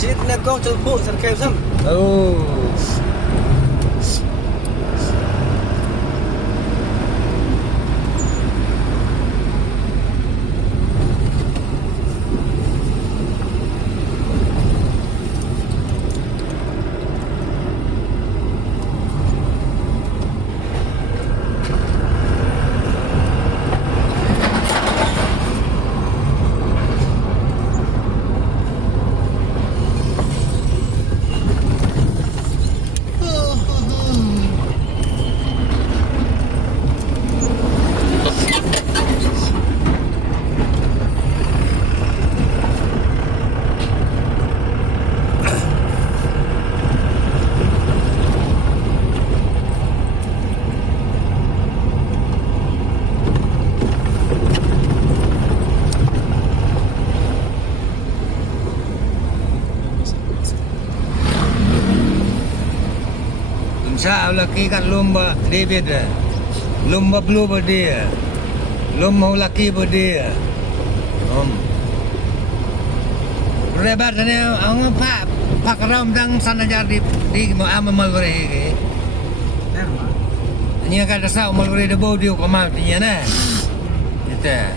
sini net kau celpuk serkai sam. Oh. Sa laki kan lomba David lomba blue dia lomba laki dia rebat ni ang pak ram dang sana jadi di mau am malware ni kan sa malware de bodio ko ma tinya na kita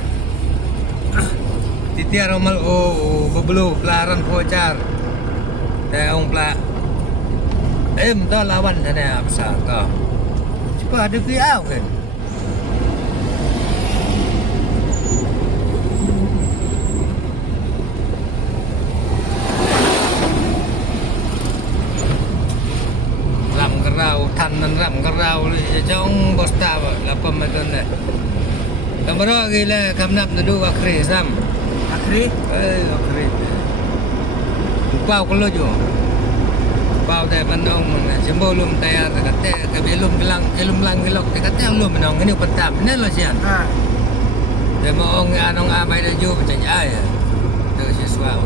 titiar mal o beblu pelaran kocar te ong pla em to lawan sana besar kau cepat ada kiau kan ram kerau tanan ram kerau jong bosta lapam meton dah kamera gila kamnap nadu akhri sam Akhiri? akhri lupa kalau jo bao tay manong sebelum tayar kata belum bilang gelok kata belum manong ini pentam ini lo sian dia mau anong amai dah jo macam ya tu siswa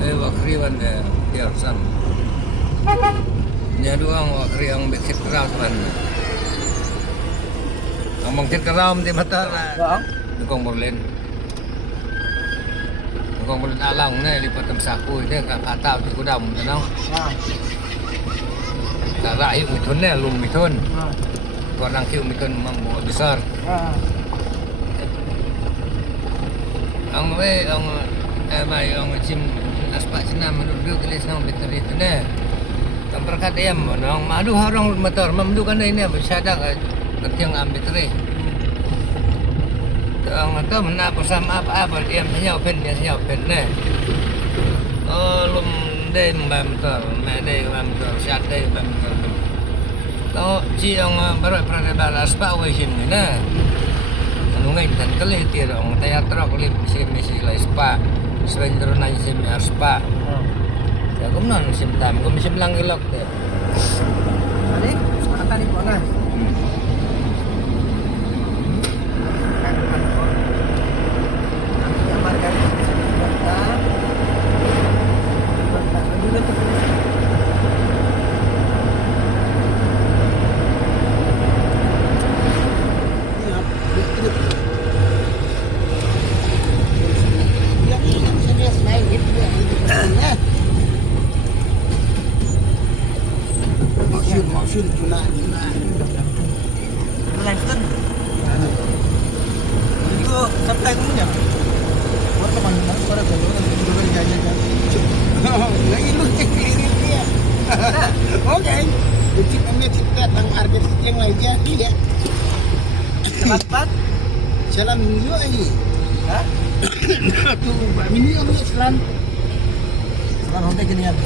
wakriwan dia sam nya doang wakri ang bekit keras man ngomong cit keram di mata lah dukung berlen còn một lòng này thì tầm sạc cùi thế cả tạo thì có đồng thế nào cả rãi mì thun này lùm mì thun còn đang kêu mì thun mà bộ besar ông ấy ông mày ông chim aspak cina menurut tulis nama betul itu nih tempat dia orang madu orang motor madu kan ini bersadak ketiang ambil teri ông có mình apa sama apa em thấy nhau pen nè lum đây mà motor mẹ đây mà motor sát đây mà motor đó chỉ ông baru pernah balas pak wasim ni nè nungguin dan kali tiada orang teatro kali misi lai spa sebenarnya nanya sim spa ya kamu non sim tam kamu sim lang gelok deh Ani, tadi mana? Maksud guna Lanjutkan itu sampai punya buat teman-teman pada dulu juga jajan lagi lu cek diri dia oke ucip ambil cikat tang harga yang lainnya tidak cepat salam minggu aja hah tuh minggu selan honte ginian